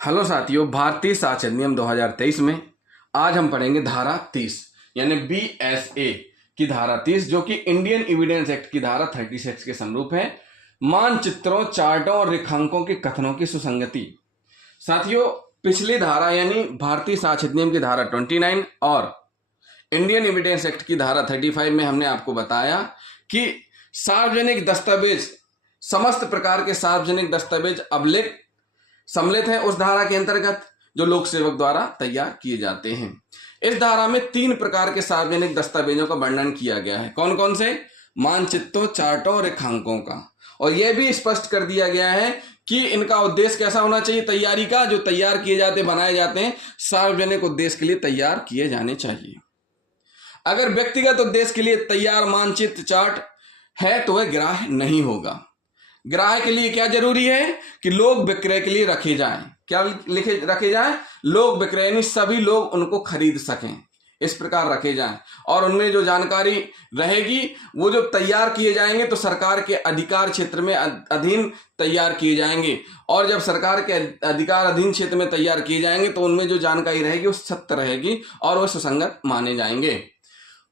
Hello साथियों, भारतीय साक्ष्य अधिनियम 2023 में आज हम पढ़ेंगे धारा 30 यानी BSA की धारा 30 जो कि इंडियन एविडेंस एक्ट की धारा 36 के समरूप है। मानचित्रों, चार्टों और रेखांकों के कथनों की सुसंगति। साथियों, पिछली धारा यानी भारतीय साक्ष्य अधिनियम की धारा 29 और इंडियन एविडेंस एक्ट की धारा 35 में हमने आपको बताया कि सार्वजनिक दस्तावेज, समस्त प्रकार के सार्वजनिक दस्तावेज अभिलेख सम्मिलित है उस धारा के अंतर्गत जो लोक सेवक द्वारा तैयार किए जाते हैं। इस धारा में 3 प्रकार के सार्वजनिक दस्तावेजों का वर्णन किया गया है। कौन कौन से? मानचित्रों, चार्टों और रेखांकों का। और यह भी स्पष्ट कर दिया गया है कि इनका उद्देश्य कैसा होना चाहिए। तैयारी का जो तैयार किए जाते, बनाए जाते हैं, सार्वजनिक उद्देश्य के लिए तैयार किए जाने चाहिए। अगर व्यक्तिगत उद्देश्य के लिए तैयार मानचित्र, चार्ट है तो वह ग्राह्य नहीं होगा। ग्राह्य के लिए क्या जरूरी है कि लोग विक्रय के लिए रखे जाएं। क्या रखे जाएं? लोग विक्रय, यानी सभी लोग उनको खरीद सकें, इस प्रकार रखे जाएं। और उनमें जो जानकारी रहेगी वो जो तैयार किए जाएंगे तो सरकार के अधिकार क्षेत्र में अधीन तैयार किए जाएंगे। और जब सरकार के अधिकार अधीन क्षेत्र में तैयार किए जाएंगे तो उनमें जो जानकारी रहेगी वो सत्य रहेगी और वह सुसंगत माने जाएंगे।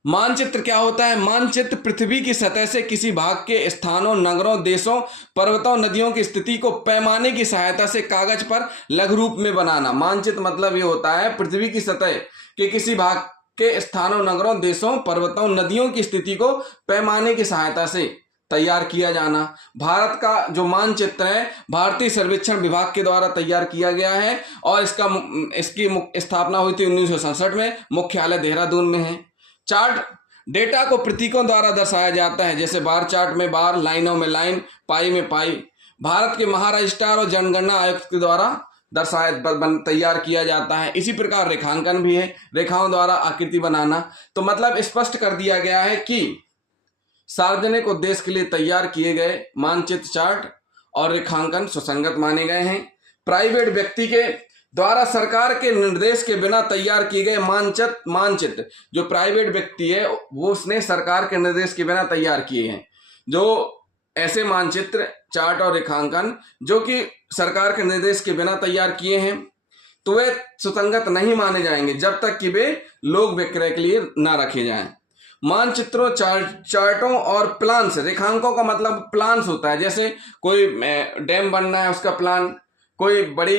मानचित्र क्या होता है? मानचित्र पृथ्वी की सतह से किसी भाग के स्थानों, नगरों, देशों, पर्वतों, नदियों की स्थिति को पैमाने की सहायता से कागज पर लघु रूप में बनाना। मानचित्र मतलब ये होता है पृथ्वी की सतह के किसी भाग के स्थानों, नगरों, देशों, पर्वतों, नदियों की स्थिति को पैमाने की सहायता से तैयार किया जाना। भारत का जो मानचित्र है भारतीय सर्वेक्षण विभाग के द्वारा तैयार किया गया है और इसकी स्थापना हुई थी 1967 में। मुख्यालय देहरादून में है। चार्ट डेटा को प्रतीकों द्वारा दर्शाया जाता है, जैसे बार चार्ट में बार, लाइनों में लाइन, पाई में पाई। भारत के महारजिस्ट्रार और जनगणना आयुक्त के द्वारा तैयार किया जाता है। इसी प्रकार रेखांकन भी है, रेखाओं द्वारा आकृति बनाना। तो मतलब स्पष्ट कर दिया गया है कि सार्वजनिक उद्देश्य के लिए तैयार किए गए मानचित्र, चार्ट और रेखांकन सुसंगत माने गए हैं। प्राइवेट व्यक्ति के द्वारा सरकार के निर्देश के बिना तैयार किए गए मानचित्र, जो प्राइवेट व्यक्ति है वो उसने सरकार के निर्देश के बिना तैयार किए हैं, जो ऐसे मानचित्र, चार्ट और रेखांकन जो कि सरकार के निर्देश के बिना तैयार किए हैं तो वे सुसंगत नहीं माने जाएंगे जब तक कि वे लोक विक्रय के लिए ना रखे जाएं। मानचित्रों, चार्टों और प्लान्स, रेखांकों का मतलब प्लान्स होता है, जैसे कोई डैम बनना है उसका प्लान, कोई बड़ी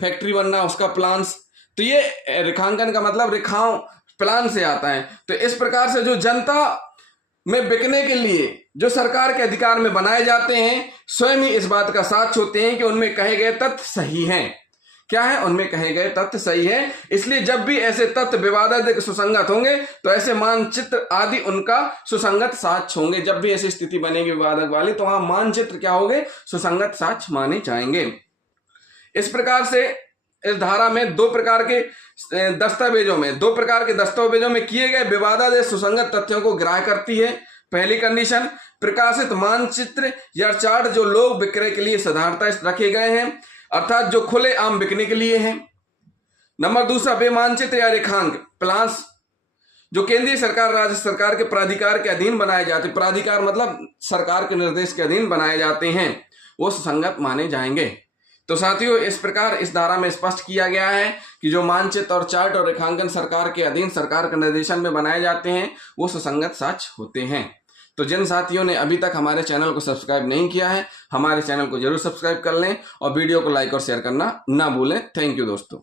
फैक्ट्री बनना उसका प्लान्स। तो ये रेखांकन का मतलब रेखाओं, प्लान से आता है। तो इस प्रकार से जो जनता में बिकने के लिए जो सरकार के अधिकार में बनाए जाते हैं, स्वयं ही इस बात का साक्ष्य होते हैं कि उनमें कहे गए तथ्य सही हैं। क्या है? उनमें कहे गए तथ्य सही है। इसलिए जब भी ऐसे तथ्य विवादास्पद सुसंगत होंगे तो ऐसे मानचित्र आदि उनका सुसंगत साक्ष्य होंगे। जब भी ऐसी स्थिति बनेगी विवादक वाली तो वहां मानचित्र क्या होंगे? सुसंगत साक्ष्य माने जाएंगे। इस प्रकार से इस धारा में 2 प्रकार के दस्तावेजों में किए गए विवादास्पद सुसंगत तथ्यों को ग्राह्य करती है। पहली कंडीशन, प्रकाशित मानचित्र या चार्ट जो लोक विक्रय के लिए साधारणतः रखे गए हैं, अर्थात जो खुले आम बिकने के लिए हैं। नंबर 2, वे मानचित्र या रेखांक, प्लान्स जो केंद्रीय सरकार, राज्य सरकार के प्राधिकार के अधीन बनाए जाते, प्राधिकार मतलब सरकार के निर्देश के अधीन बनाए जाते हैं, वो सुसंगत माने जाएंगे। तो साथियों, इस प्रकार इस धारा में स्पष्ट किया गया है कि जो मानचित्र और चार्ट और रेखांकन सरकार के अधीन, सरकार के निर्देशन में बनाए जाते हैं, वो सुसंगत साक्ष्य होते हैं। तो जिन साथियों ने अभी तक हमारे चैनल को सब्सक्राइब नहीं किया है, हमारे चैनल को जरूर सब्सक्राइब कर लें और वीडियो को लाइक और शेयर करना ना भूलें। थैंक यू दोस्तों।